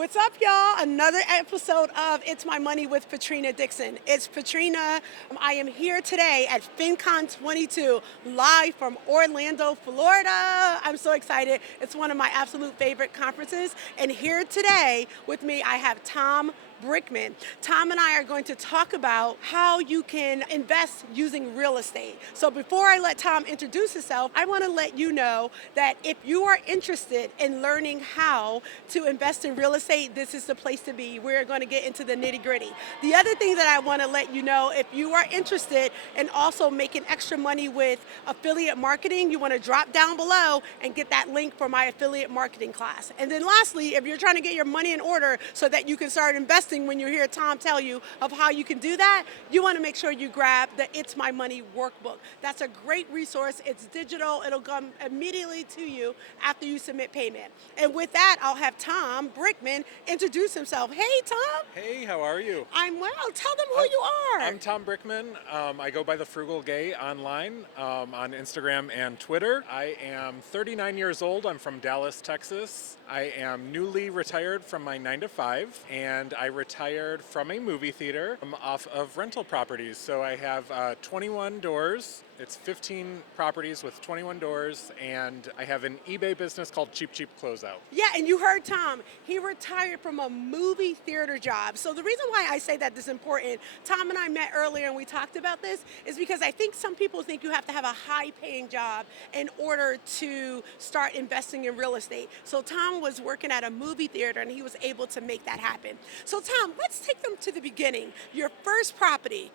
What's up, y'all? Another episode of It's My Money with Patrina Dixon. It's Patrina. I am here today at FinCon 22, live from Orlando, Florida. I'm so excited. It's one of my absolute favorite conferences. And here today with me, I have Tom Brickman. Tom and I are going to talk about how you can invest using real estate. So before I let Tom introduce himself, I want to let you know that if you are interested in learning how to invest in real estate, this is the place to be. We're going to get into the nitty-gritty. The other thing that I want to let you know, if you are interested in also making extra money with affiliate marketing, you want to drop down below and get that link for my affiliate marketing class. And then lastly, if you're trying to get your money in order so that you can start investing when you hear Tom tell you of how you can do that, you want to make sure you grab the It's My Money Workbook. That's a great resource. It's digital. It'll come immediately to you after you submit payment. And with that, I'll have Tom Brickman introduce himself. Hey, Tom. Hey, how are you? I'm well. Tell them who you are. I'm Tom Brickman. I go by the Frugal Gay online on Instagram and Twitter. I am 39 years old. I'm from Dallas, Texas. I am newly retired from my 9-to-5, and I retired from a movie theater off of rental properties. So I have 21 doors. It's 15 properties with 21 doors, and I have an eBay business called Cheap Cheap Closeout. Yeah, and you heard Tom. He retired from a movie theater job. So the reason why I say that this is important, Tom and I met earlier and we talked about this, is because I think some people think you have to have a high-paying job in order to start investing in real estate. So Tom was working at a movie theater and he was able to make that happen. So Tom, let's take them to the beginning. Your first property,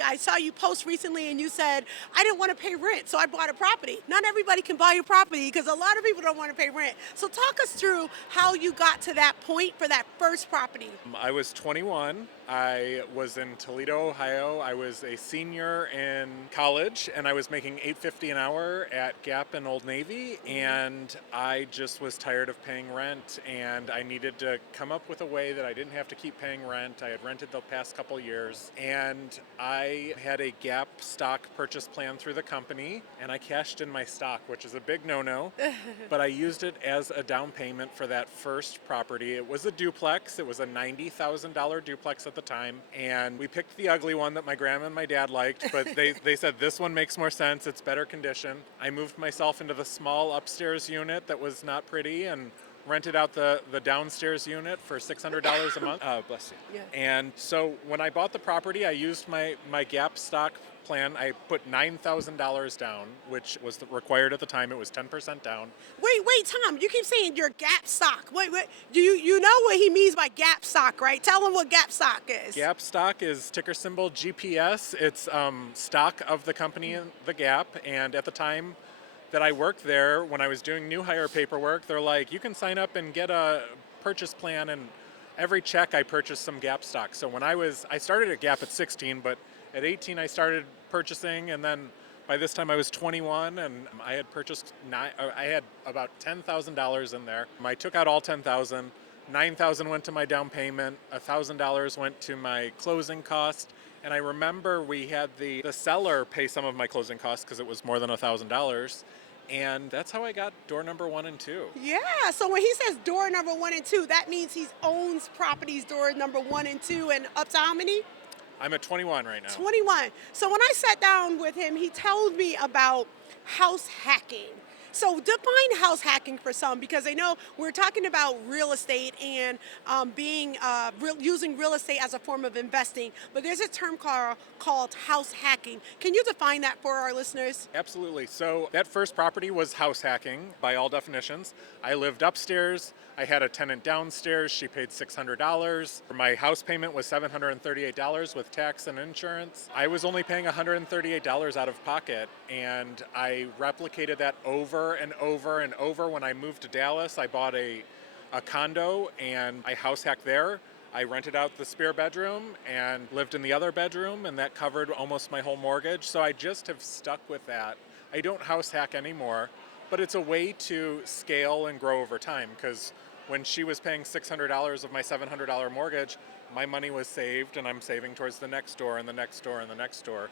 I saw you post recently and you said, I didn't want to pay rent, so I bought a property. Not everybody can buy a property because a lot of people don't want to pay rent. So talk us through how you got to that point for that first property. I was 21. I was in Toledo, Ohio. I was a senior in college, and I was making $8.50 an hour at Gap and Old Navy, and I just was tired of paying rent, and I needed to come up with a way that I didn't have to keep paying rent. I had rented the past couple years, and I had a Gap stock purchase plan through the company, and I cashed in my stock, which is a big no-no, but I used it as a down payment for that first property. It was a duplex. It was a $90,000 duplex at the time, and we picked the ugly one that my grandma and my dad liked, but they said this one makes more sense, it's better condition. I moved myself into the small upstairs unit that was not pretty and rented out the downstairs unit for $600 a month. Bless you. Yeah. And so when I bought the property, I used my Gap stock plan. I put $9,000 down, which was required at the time. It was 10% down. Wait, Tom, you keep saying your Gap stock. Wait, do you know what he means by Gap stock, right? Tell him what Gap stock is. Gap stock is ticker symbol GPS. It's stock of the company, the Gap, and at the time that I worked there, when I was doing new hire paperwork, they're like, you can sign up and get a purchase plan, and every check I purchased some Gap stock. So when I started at Gap at 16, but at 18 I started purchasing, and then by this time I was 21, and I had purchased, I had about $10,000 in there. I took out all $10,000, $9,000 went to my down payment, $1,000 went to my closing cost, and I remember we had the seller pay some of my closing costs because it was more than $1,000. And that's how I got door number 1 and 2. Yeah, so when he says door number 1 and 2, that means he owns properties door number 1 and 2, and up to how many? I'm at 21 right now. 21. So when I sat down with him, he told me about house hacking. So define house hacking for some, because I know we're talking about real estate and using real estate as a form of investing, but there's a term called house hacking. Can you define that for our listeners? Absolutely. So that first property was house hacking by all definitions. I lived upstairs. I had a tenant downstairs. She paid $600. My house payment was $738 with tax and insurance. I was only paying $138 out of pocket, and I replicated that over and over and over. When I moved to Dallas, I bought a condo and I house hacked there. I rented out the spare bedroom and lived in the other bedroom, and that covered almost my whole mortgage. So I just have stuck with that. I don't house hack anymore, but it's a way to scale and grow over time, because when she was paying $600 of my $700 mortgage, my money was saved, and I'm saving towards the next door and the next door and the next door.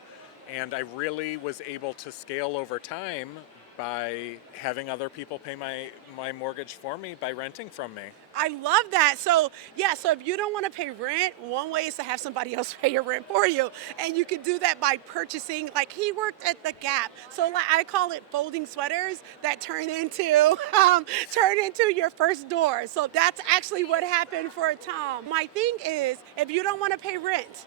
And I really was able to scale over time by having other people pay my mortgage for me by renting from me. I love that. So, yeah, so if you don't want to pay rent, one way is to have somebody else pay your rent for you. And you can do that by purchasing, like he worked at the Gap. So like, I call it folding sweaters that turn into your first door. So that's actually what happened for Tom. My thing is, if you don't want to pay rent,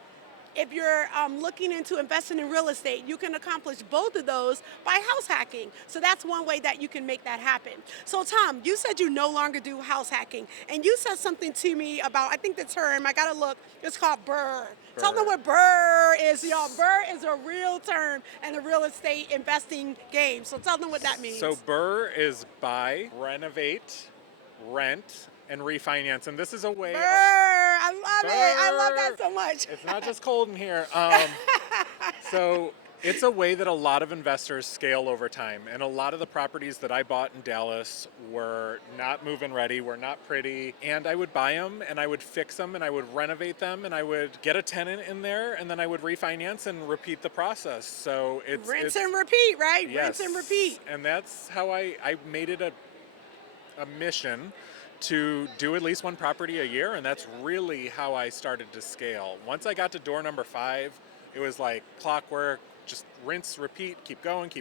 if you're looking into investing in real estate, you can accomplish both of those by house hacking. So that's one way that you can make that happen. So Tom, you said you no longer do house hacking, and you said something to me about, I think the term, I gotta look, it's called BRRRR. Tell them what BRRRR is, y'all. BRRRR is a real term in the real estate investing game. So tell them what that means. So BRRRR is buy, renovate, rent, and refinance. And this is a way. BRRRR, I love it. I love that so much. It's not just cold in here. So it's a way that a lot of investors scale over time. And a lot of the properties that I bought in Dallas were not move-in ready, were not pretty. And I would buy them and I would fix them and I would renovate them and I would get a tenant in there and then I would refinance and repeat the process. So it's rinse and repeat, right? Yes. Rinse and repeat. And that's how I made it a mission to do at least one property a year, and that's really how I started to scale. Once I got to door number 5, it was like clockwork, just rinse, repeat, keep going, and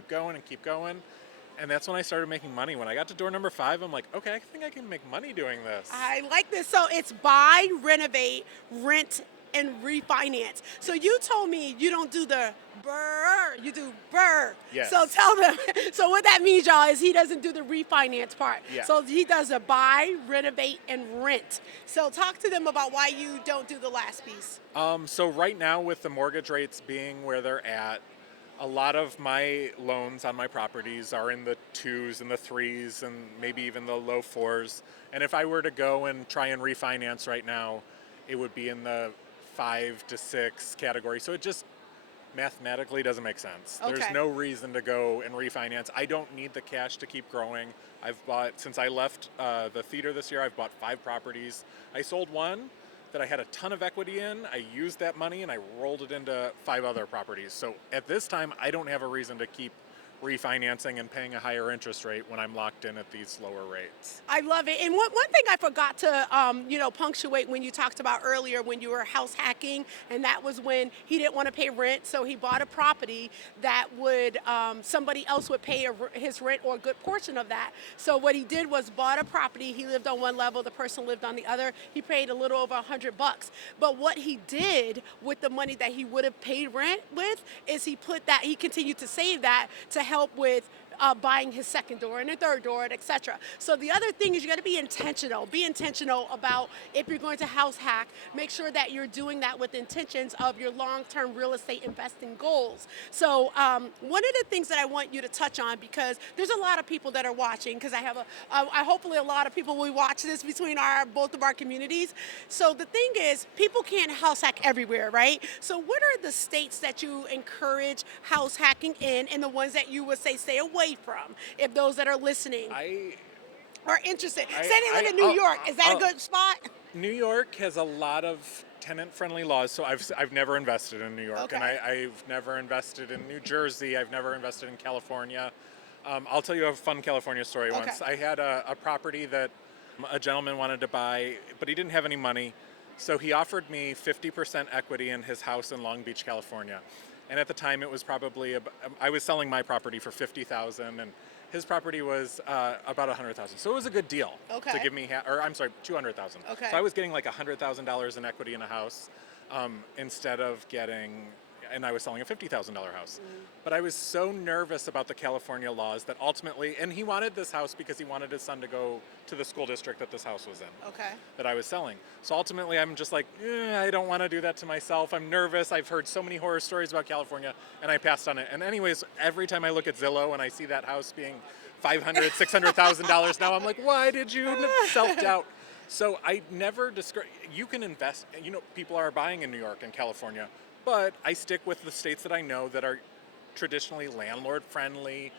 keep going. And that's when I started making money. When I got to door number 5, I'm like, okay, I think I can make money doing this. I like this. So it's buy, renovate, rent, and refinance. So you told me you don't do the BRRRR, you do BRRRR. Yes. So tell them. So what that means, y'all, is he doesn't do the refinance part. Yeah. So he does the buy, renovate, and rent. So talk to them about why you don't do the last piece. So right now, with the mortgage rates being where they're at, a lot of my loans on my properties are in the 2s and the 3s and maybe even the low 4s. And if I were to go and try and refinance right now, it would be in the 5 to 6 category. So it just mathematically doesn't make sense. Okay. There's no reason to go and refinance. I don't need the cash to keep growing. I've bought, since I left the theater this year, I've bought 5 properties. I sold one that I had a ton of equity in. I used that money and I rolled it into 5 other properties. So at this time, I don't have a reason to keep refinancing and paying a higher interest rate when I'm locked in at these lower rates. I love it. And one thing I forgot to, punctuate when you talked about earlier when you were house hacking, and that was when he didn't want to pay rent, so he bought a property that would somebody else would pay his rent or a good portion of that. So what he did was bought a property. He lived on one level, the person lived on the other. He paid a little over $100. But what he did with the money that he would have paid rent with is he continued to save that to help with buying his second door and a third door, and etc. So the other thing is you got to be intentional. Be intentional about if you're going to house hack. Make sure that you're doing that with intentions of your long-term real estate investing goals. So one of the things that I want you to touch on, because there's a lot of people that are watching, because I hopefully a lot of people will watch this between both of our communities. So the thing is, people can't house hack everywhere, right? So what are the states that you encourage house hacking in, and the ones that you would say stay away from, if those that are listening are interested? Say they live in New York. Is that a good spot? New York has a lot of tenant-friendly laws, so I've never invested in New York, Okay. and I've never invested in New Jersey. I've never invested in California. I'll tell you a fun California story. Okay. Once I had a property that a gentleman wanted to buy, but he didn't have any money, so he offered me 50% equity in his house in Long Beach, California. And at the time, it was probably I was selling my property for $50,000, and his property was about $100,000. So it was a good deal to give me, $200,000. Okay. So I was getting like $100,000 in equity in a house instead of getting, and I was selling a $50,000 house. Mm-hmm. But I was so nervous about the California laws that ultimately, and he wanted this house because he wanted his son to go to the school district that this house was in. Okay. That I was selling. So ultimately, I'm just like, I don't want to do that to myself. I'm nervous. I've heard so many horror stories about California, and I passed on it. And anyways, every time I look at Zillow and I see that house being $500,000, $600,000 now, I'm like, why did you self-doubt? So I never discourage. You can invest. People are buying in New York and California, but I stick with the states that I know that are traditionally landlord friendly.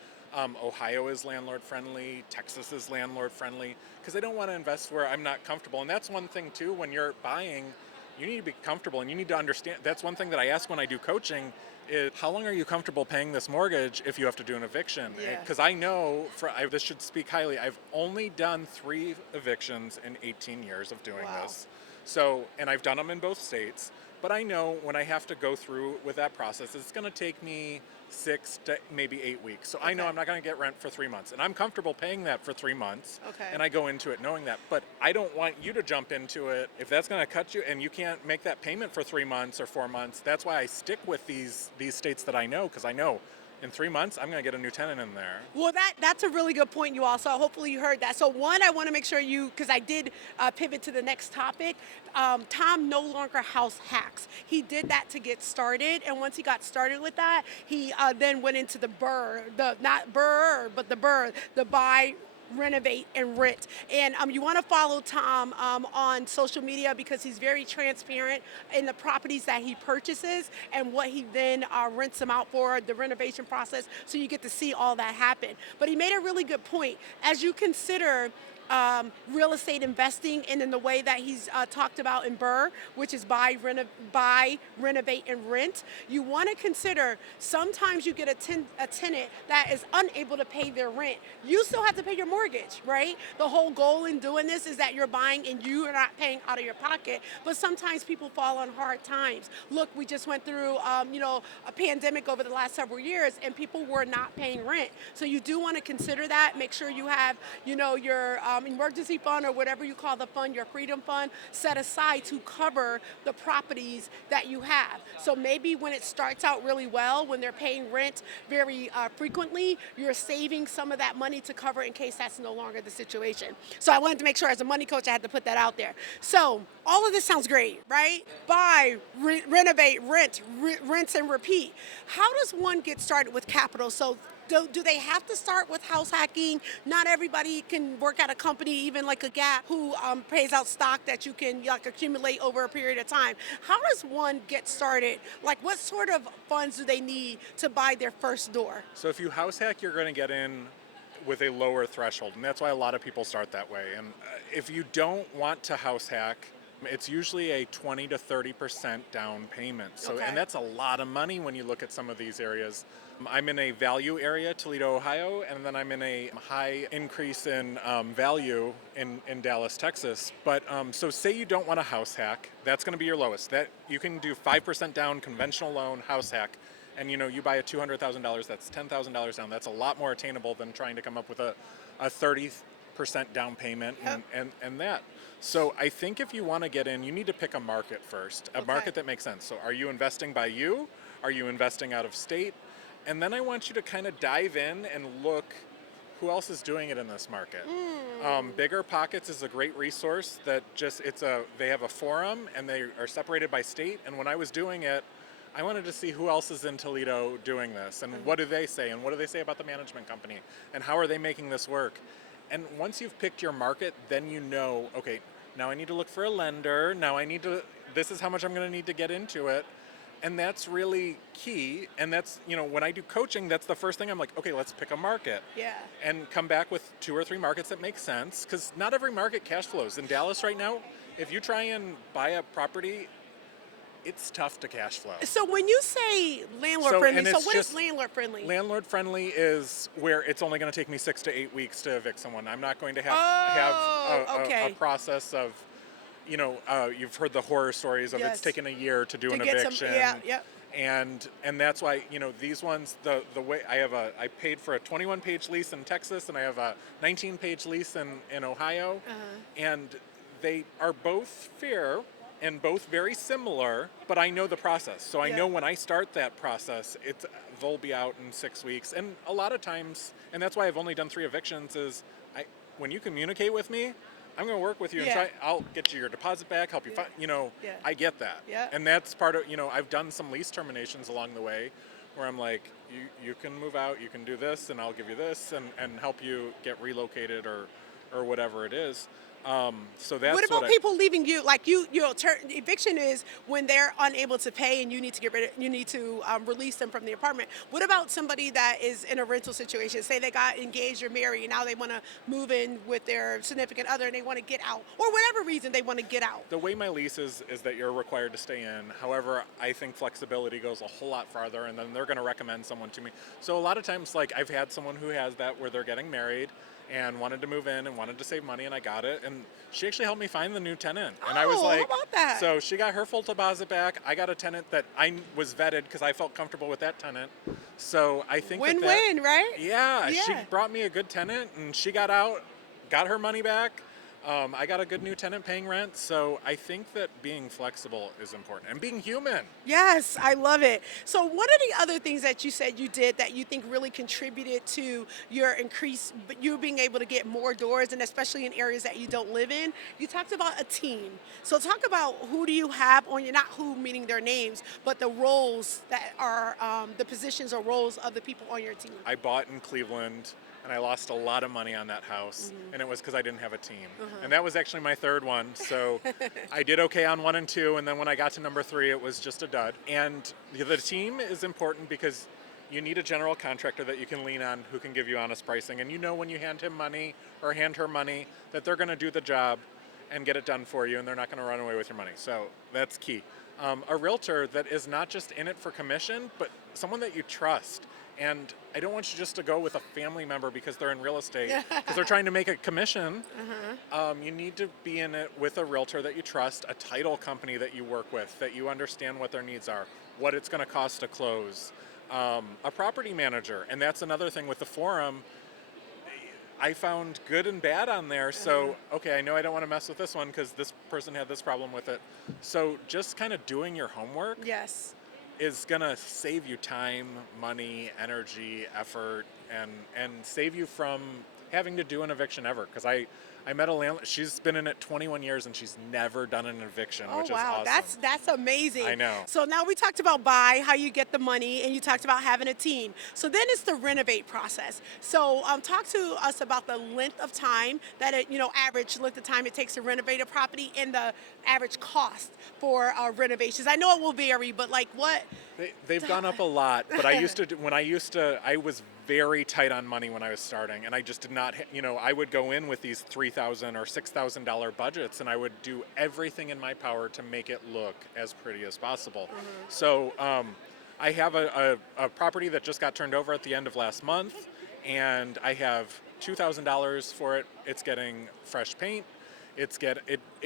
Ohio is landlord friendly. Texas is landlord friendly, because I don't want to invest where I'm not comfortable. And that's one thing too, when you're buying, you need to be comfortable, and you need to understand. That's one thing that I ask when I do coaching is, how long are you comfortable paying this mortgage if you have to do an eviction? Yeah. Because I know, this should speak highly, I've only done 3 evictions in 18 years of doing Wow. this. So, and I've done them in both states, but I know when I have to go through with that process, it's going to take me 6 to maybe 8 weeks. So I know Okay. I'm not going to get rent for 3 months, and I'm comfortable paying that for 3 months. Okay. And I go into it knowing that, but I don't want you to jump into it if that's going to cut you and you can't make that payment for 3 months or 4 months. That's why I stick with these states that I know, because I know in 3 months I'm going to get a new tenant in there. Well, that's a really good point, you all. So hopefully you heard that. So one, I want to make sure because I did pivot to the next topic. Tom no longer house hacks. He did that to get started, and once he got started with that, he then went into the buy, renovate, and rent. And you want to follow Tom on social media because he's very transparent in the properties that he purchases and what he then rents them out for, the renovation process, so you get to see all that happen. But he made a really good point. As you consider real estate investing, and in the way that he's talked about in Burr, which is buy, renovate, and rent, you want to consider sometimes you get a tenant that is unable to pay their rent. You still have to pay your mortgage, right? The whole goal in doing this is that you're buying and you are not paying out of your pocket, but sometimes people fall on hard times. Look, we just went through a pandemic over the last several years, and people were not paying rent. So you do want to consider that. Make sure you have your emergency fund, or whatever you call the fund, your freedom fund, set aside to cover the properties that you have. So maybe when it starts out really well, when they're paying rent very frequently, you're saving some of that money to cover in case that's no longer the situation. So I wanted to make sure, as a money coach, I had to put that out there. So all of this sounds great, right? Buy, renovate, rinse and repeat. How does one get started with capital? So do they have to start with house hacking? Not everybody can work at a company, even like a Gap, who pays out stock that you can accumulate over a period of time. How does one get started? Like, what sort of funds do they need to buy their first door? So if you house hack, you're going to get in with a lower threshold, and that's why a lot of people start that way. And if you don't want to house hack, it's usually a 20 to 30% down payment. So, Okay. and that's a lot of money when you look at some of these areas. I'm in a value area, Toledo, Ohio, and then I'm in a high increase in value in Dallas, Texas. But so say you don't want a house hack, that's going to be your lowest. That you can do 5% down conventional loan house hack, and you buy a $200,000, that's $10,000 down. That's a lot more attainable than trying to come up with a 30% down payment. Yep. and that. So I think if you want to get in, you need to pick a market first, a market that makes sense. So are you investing by you? Are you investing out of state? And then I want you to kind of dive in and look who else is doing it in this market. Bigger Pockets is a great resource that they have a forum, and they are separated by state. And when I was doing it, I wanted to see who else is in Toledo doing this, and what do they say, and what do they say about the management company, and how are they making this work. And once you've picked your market, then okay, now I need to look for a lender, this is how much I'm going to need to get into it. And that's really key. And that's, when I do coaching, that's the first thing I'm like, okay, let's pick a market. Yeah. And come back with 2 or 3 markets that make sense, because not every market cash flows. In Dallas right now, if you try and buy a property, it's tough to cash flow. So when you say landlord friendly, so what is landlord friendly? Landlord friendly is where it's only going to take me 6 to 8 weeks to evict someone. I'm not going to have a process of, you've heard the horror stories of it's taken a year to do an eviction. And that's why, these ones, the way I paid for a 21-page lease in Texas, and I have a 19-page lease in Ohio, and they are both fair and both very similar, but I know the process. So I know when I start that process, they'll be out in 6 weeks. And a lot of times, and that's why I've only done 3 evictions, is when you communicate with me, I'm going to work with you and I'll get you your deposit back, help you find, I get that. Yeah. And that's part of, I've done some lease terminations along the way where I'm like, you can move out, you can do this, and I'll give you this and help you get relocated or whatever it is. So that's What about what people leaving you? Like eviction is when they're unable to pay and you need to you need to release them from the apartment. What about somebody that is in a rental situation? Say they got engaged or married and now they want to move in with their significant other and they want to get out, or whatever reason they want to get out. the way my lease is that you're required to stay in. However, I think flexibility goes a whole lot farther, and then they're going to recommend someone to me. So a lot of times, like I've had someone who has that where they're getting married and wanted to move in and wanted to save money, and I got it. And she actually helped me find the new tenant. And I was Oh, how like, about that? so she got her full deposit back. I got a tenant that I was vetted because I felt comfortable with that tenant. So I think Win-win, right? yeah, she Yeah. brought me a good tenant, and she got out, got her money back. I got a good new tenant paying rent, so I think that being flexible is important and being human. Yes, I love it. So, what are the other things that you said you did that you think really contributed to your increase, you being able to get more doors, and especially in areas that you don't live in? You talked about a team. So, talk about who do you have on your, not who meaning their names, but the roles that are the positions or roles of the people on your team. I bought in Cleveland, and I lost a lot of money on that house, and it was because I didn't have a team. And that was actually my third one, so I did okay on 1 and 2, and then when I got to number 3, it was just a dud. And the team is important because you need a general contractor that you can lean on who can give you honest pricing, and you know when you hand him money or hand her money that they're going to do the job and get it done for you, and they're not going to run away with your money. So that's key. A realtor that is not just in it for commission, but someone that you trust. And I don't want you just to go with a family member because they're in real estate, because they're trying to make a commission. You need to be in it with a realtor that you trust, a title company that you work with, that you understand what their needs are, what it's going to cost to close, a property manager. And that's another thing with the forum. I found good and bad on there. So, okay, I know I don't want to mess with this one because this person had this problem with it. So just kind of doing your homework Yes. is gonna save you time, money, energy, effort, and save you from having to do an eviction ever. Because I met a landlord. She's been in it 21 years and she's never done an eviction, Oh which is wow, awesome. that's amazing. I know. So now we talked about buy, how you get the money, and you talked about having a team. So then it's the renovate process. So talk to us about the length of time that average length of time it takes to renovate a property and the average cost for renovations. I know it will vary, but like what? They've gone up a lot, but I was very tight on money when I was starting, and I just did not, I would go in with these $3,000 or $6,000 budgets, and I would do everything in my power to make it look as pretty as possible. So I have a property that just got turned over at the end of last month, and I have $2,000 for it. It's getting fresh paint. It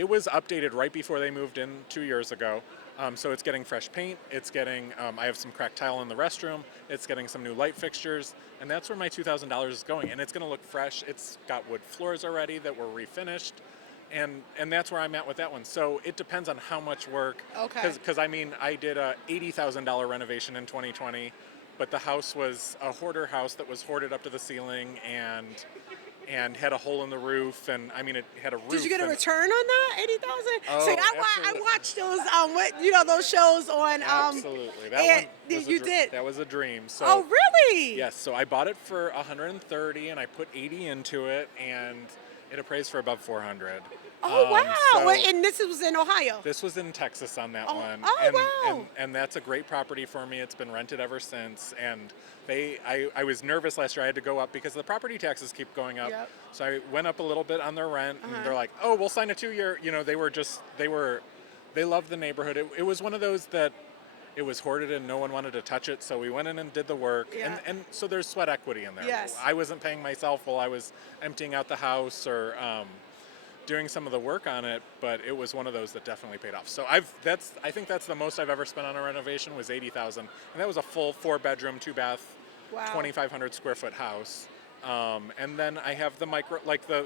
was updated right before they moved in 2 years ago. So it's getting fresh paint, it's getting, I have some cracked tile in the restroom, it's getting some new light fixtures, and that's where my $2,000 is going. And it's gonna look fresh, it's got wood floors already that were refinished, and that's where I'm at with that one. So it depends on how much work. Okay. Because I mean, I did a $80,000 renovation in 2020, but the house was a hoarder house that was hoarded up to the ceiling and had a hole in the roof, and I mean it had a roof. Did you get a and- return on that 80,000? Oh, See, I absolutely. watched those those shows on Absolutely. That and one was you did. That was a dream. So Oh really? yes, so I bought it for 130 and I put 80 into it, and it appraised for above 400. Oh wow! So And this was in Ohio. this was in Texas on that Oh, one. oh, and, wow. and that's a great property for me. It's been rented ever since, and I was nervous last year. I had to go up because the property taxes keep going up. Yep. So I went up a little bit on their rent, and they're like, "Oh, we'll sign a 2-year." They loved the neighborhood. It was one of those that it was hoarded and no one wanted to touch it, so we went in and did the work. Yeah. And so there's sweat equity in there. Yes. I wasn't paying myself while I was emptying out the house or doing some of the work on it, but it was one of those that definitely paid off. So I think that's the most I've ever spent on a renovation was $80,000, and that was a full 4-bedroom, 2-bath, Wow. 2,500 square foot house. And then I have the micro, like the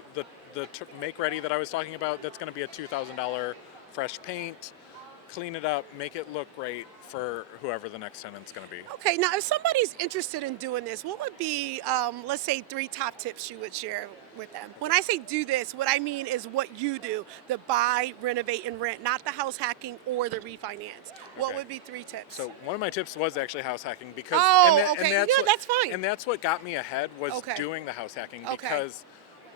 make ready that I was talking about. That's going to be a $2,000 fresh paint, clean it up, make it look great for whoever the next tenant's going to be. Okay, now if somebody's interested in doing this, what would be, let's say, 3 top tips you would share with them? When I say do this, what I mean is what you do, the buy, renovate, and rent, not the house hacking or the refinance. What Okay. would be 3 tips? So one of my tips was actually house hacking because Oh, okay. Yeah, what- that's fine. And that's what got me ahead was Okay. doing the house hacking Okay. because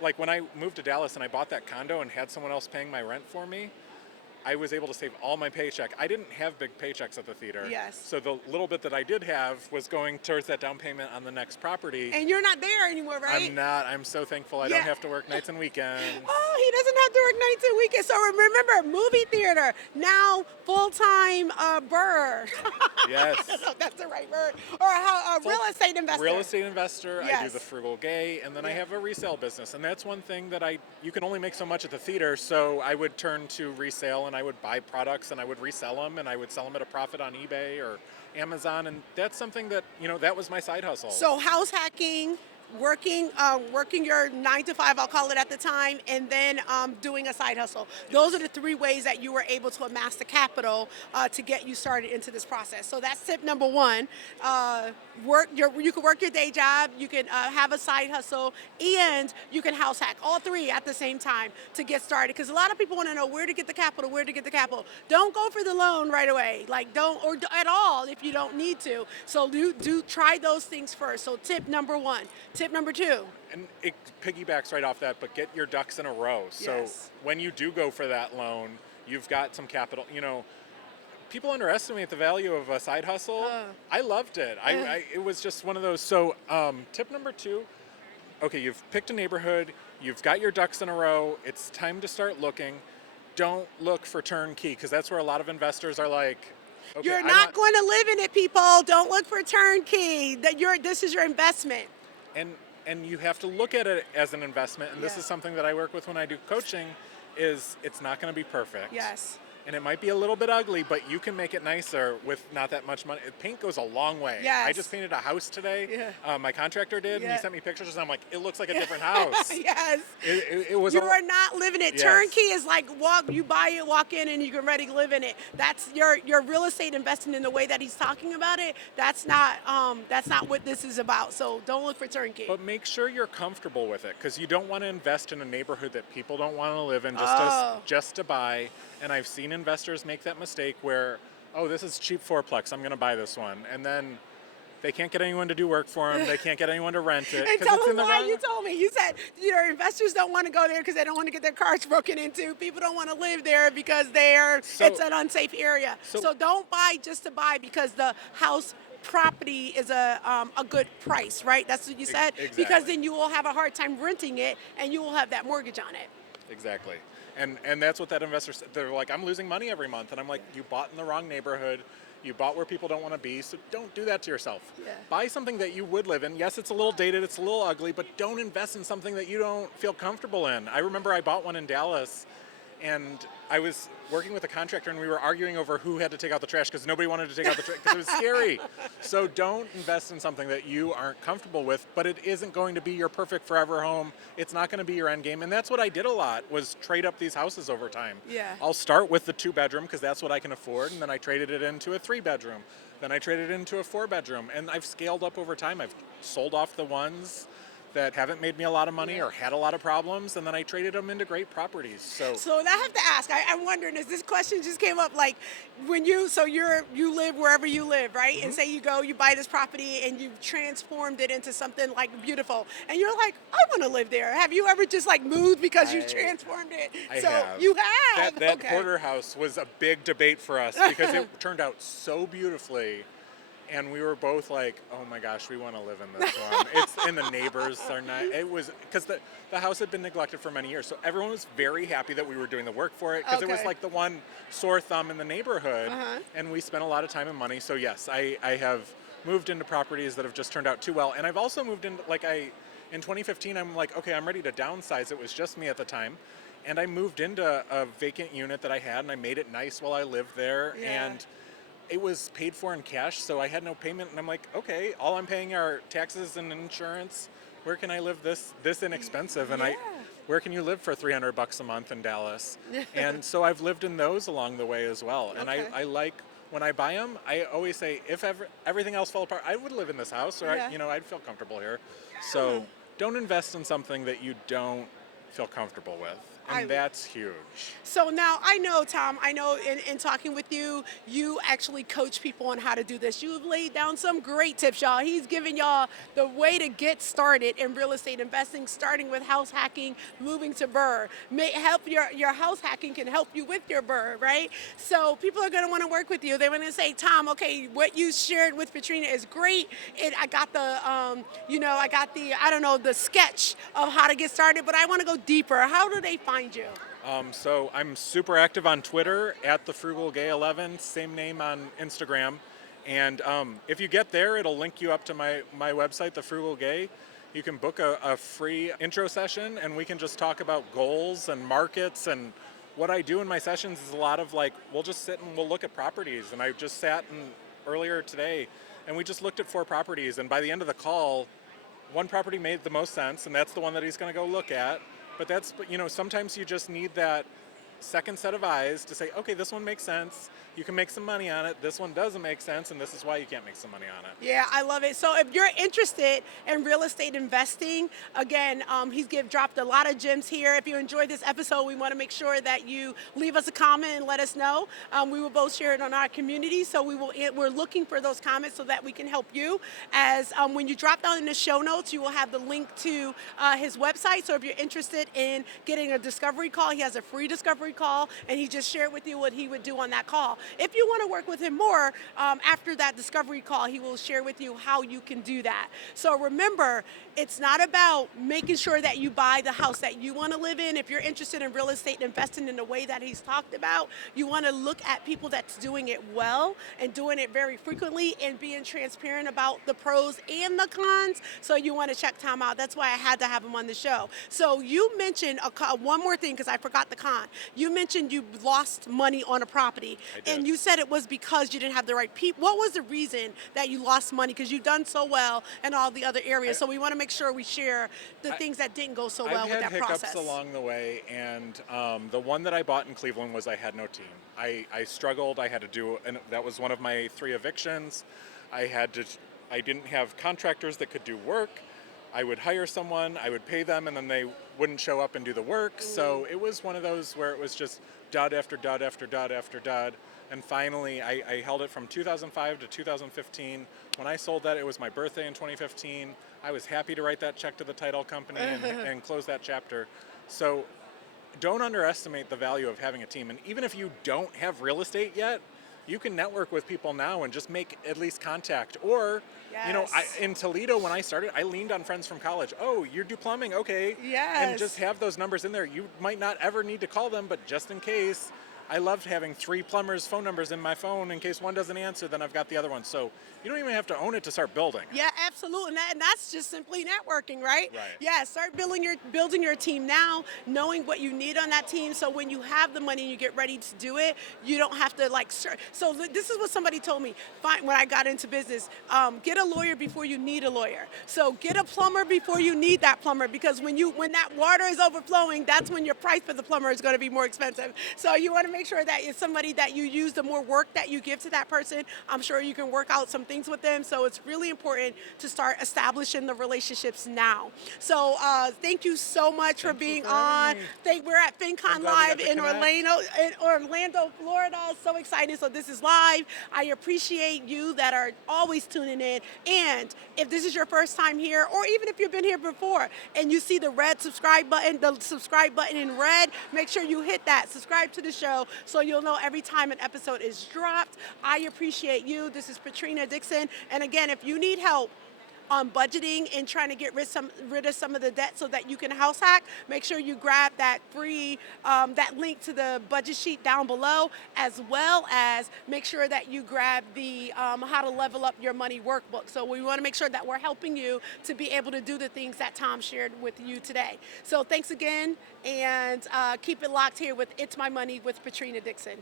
like when I moved to Dallas and I bought that condo and had someone else paying my rent for me, I was able to save all my paycheck. I didn't have big paychecks at the theater. Yes. So the little bit that I did have was going towards that down payment on the next property. And you're not there anymore, right? I'm not. I'm so thankful I Yeah. don't have to work nights and weekends. Oh, he doesn't have to work nights and weekends. So remember, movie theater, now full-time Burr. Yes. I don't know if that's the right word. Or a real estate investor. Real estate investor. I do Yes. the frugal gay, and then I Yeah. have a resale business. And that's one thing that you can only make so much at the theater, so I would turn to resale and I would buy products and I would resell them and I would sell them at a profit on eBay or Amazon, and that's something that, that was my side hustle. So house hacking, working your 9 to 5, I'll call it at the time, and then doing a side hustle. Those are the 3 ways that you were able to amass the capital to get you started into this process. So that's tip number 1. You can work your day job, you can have a side hustle, and you can house hack. All 3 at the same time to get started. Because a lot of people want to know where to get the capital, Don't go for the loan right away. Don't, or at all if you don't need to. So do try those things first. So tip number 1. Tip number 2. And it piggybacks right off that, but get your ducks in a row. So Yes. when you do go for that loan, you've got some capital. People underestimate the value of a side hustle. I loved it. It was just one of those. So tip number 2, okay, you've picked a neighborhood, you've got your ducks in a row, it's time to start looking. Don't look for turnkey, because that's where a lot of investors are like, okay, You're not going to live in it, people. Don't look for turnkey. This is your investment. And you have to look at it as an investment, and this Yeah. is something that I work with when I do coaching, is it's not going to be perfect. Yes. And it might be a little bit ugly, but you can make it nicer with not that much money. Paint goes a long way. Yes. I just painted a house today. Yeah. My contractor did, and Yeah. he sent me pictures, and I'm like, it looks like a different house. Yes. It was You are not living it. Yes. Turnkey is like you buy it, walk in, and you can ready to live in it. That's your real estate investing in the way that he's talking about it. That's not what this is about. So don't look for turnkey. But make sure you're comfortable with it, because you don't want to invest in a neighborhood that people don't want to live in just to buy. And I've seen investors make that mistake where, oh, this is cheap fourplex, I'm going to buy this one. And then they can't get anyone to do work for them. They can't get anyone to rent it. And 'cause tell it's them in the why wrong- you told me. You said investors don't want to go there because they don't want to get their cars broken into. People don't want to live there because it's an unsafe area. So don't buy just to buy because the house property is a good price, right? That's what you said? Exactly. Because then you will have a hard time renting it and you will have that mortgage on it. Exactly. And that's what that investor said. They're like, I'm losing money every month. And I'm like, you bought in the wrong neighborhood. You bought where people don't want to be, so don't do that to yourself. Yeah. Buy something that you would live in. Yes, it's a little dated, it's a little ugly, but don't invest in something that you don't feel comfortable in. I remember I bought one in Dallas, and I was working with a contractor, and we were arguing over who had to take out the trash because nobody wanted to take out the trash because it was scary. So don't invest in something that you aren't comfortable with, but it isn't going to be your perfect forever home. It's not going to be your end game. And that's what I did a lot, was trade up these houses over time. Yeah. I'll start with the 2-bedroom because that's what I can afford, and then I traded it into a 3-bedroom. Then I traded it into a 4-bedroom, and I've scaled up over time. I've sold off the ones that haven't made me a lot of money or had a lot of problems, and then I traded them into great properties. So I have to ask, I'm wondering, this question just came up, like when you live wherever you live, right? Mm-hmm. And say you buy this property and you've transformed it into something like beautiful, and you're like, I want to live there. Have you ever just like moved because you transformed it? I So have. you have. That Okay. quarter house was a big debate for us because it turned out so beautifully. And we were both like, oh my gosh, we want to live in this one. And the neighbors are not, it was, because the house had been neglected for many years. So everyone was very happy that we were doing the work for it, because it was Okay. like the one sore thumb in the neighborhood. Uh-huh. And we spent a lot of time and money. So yes, I have moved into properties that have just turned out too well. And I've also moved in, in 2015, I'm like, okay, I'm ready to downsize. It was just me at the time. And I moved into a vacant unit that I had, and I made it nice while I lived there. Yeah. And it was paid for in cash, so I had no payment, and I'm like, okay, all I'm paying are taxes and insurance. Where can I live this inexpensive? And Yeah. where can you live for $300 a month in Dallas? And so I've lived in those along the way as well. And Okay. I like, when I buy them, I always say, if everything else fell apart, I would live in this house, or Yeah. I'd feel comfortable here. So don't invest in something that you don't feel comfortable with. and that's huge. So now I know, Tom, I know in talking with you, you actually coach people on how to do this. You've laid down some great tips, y'all. He's giving y'all the way to get started in real estate investing, starting with house hacking, moving to BRRRR. May help your house hacking can help you with your BRRRR, right? So people are going to want to work with you. They're going to say, Tom, okay, what you shared with Patrina is great. I got the, I got the, I don't know, the sketch of how to get started, but I want to go deeper. How do they find you? So I'm super active on Twitter at the Frugal Gay 11, same name on Instagram. And if you get there, it'll link you up to my website, The Frugal Gay. You can book a free intro session, and we can just talk about goals and markets. And what I do in my sessions is a lot of we'll just sit and we'll look at properties. And I just sat earlier today, and we just looked at 4 properties. And by the end of the call, one property made the most sense, and that's the one that he's going to go look at. But sometimes you just need that second set of eyes to say, okay, this one makes sense. You can make some money on it. This one doesn't make sense, and this is why you can't make some money on it. Yeah, I love it. So if you're interested in real estate investing, again, he's dropped a lot of gems here. If you enjoyed this episode, we want to make sure that you leave us a comment and let us know. We will both share it on our community, so we're looking for those comments so that we can help you. As when you drop down in the show notes, you will have the link to his website. So if you're interested in getting a discovery call, he has a free discovery call, and he just shared with you what he would do on that call. If you want to work with him more, after that discovery call, he will share with you how you can do that. So remember, it's not about making sure that you buy the house that you want to live in. If you're interested in real estate investing in the way that he's talked about, you want to look at people that's doing it well and doing it very frequently and being transparent about the pros and the cons. So you want to check Tom out. That's why I had to have him on the show. So you mentioned one more thing, because I forgot the con. You mentioned you lost money on a property. I did. And you said it was because you didn't have the right people. What was the reason that you lost money? Because you've done so well in all the other areas. So we want to make sure we share the things that didn't go so well with that process. I've had hiccups along the way, and the one that I bought in Cleveland was I had no team. I struggled. I had to do, and that was one of my 3 evictions. I didn't have contractors that could do work. I would hire someone, I would pay them, and then they wouldn't show up and do the work. So it was one of those where it was just dud after dud after dud after dud. And finally, I held it from 2005 to 2015. When I sold that, it was my birthday in 2015. I was happy to write that check to the title company and close that chapter. So don't underestimate the value of having a team. And even if you don't have real estate yet, you can network with people now and just make at least contact. Or, in Toledo, when I started, I leaned on friends from college. Oh, you do plumbing? Okay. Yes. And just have those numbers in there. You might not ever need to call them, but just in case. I loved having 3 plumbers' phone numbers in my phone. In case one doesn't answer, then I've got the other one. So you don't even have to own it to start building. Yeah, absolutely. And that's just simply networking, right? Right. Yeah, start building your team now, knowing what you need on that team. So when you have the money and you get ready to do it, you don't have to So this is what somebody told me when I got into business. Get a lawyer before you need a lawyer. So get a plumber before you need that plumber, because when that water is overflowing, that's when your price for the plumber is going to be more expensive. So you want to make sure that it's somebody that you use. The more work that you give to that person, I'm sure you can work out some things with them. So it's really important to start establishing the relationships now. So thank you so much for being on. We're at FinCon Live in Orlando, Florida. So excited. So this is live. I appreciate you that are always tuning in. And if this is your first time here, or even if you've been here before and you see the subscribe button in red, make sure you hit that. Subscribe to the show so you'll know every time an episode is dropped. I appreciate you. This is Patrina Dixon. And again, if you need help on budgeting and trying to get rid of some of the debt so that you can house hack, make sure you grab that free, that link to the budget sheet down below, as well as make sure that you grab the how to level up your money workbook. So we want to make sure that we're helping you to be able to do the things that Tom shared with you today. So thanks again, and keep it locked here with It's My Money with Patrina Dixon.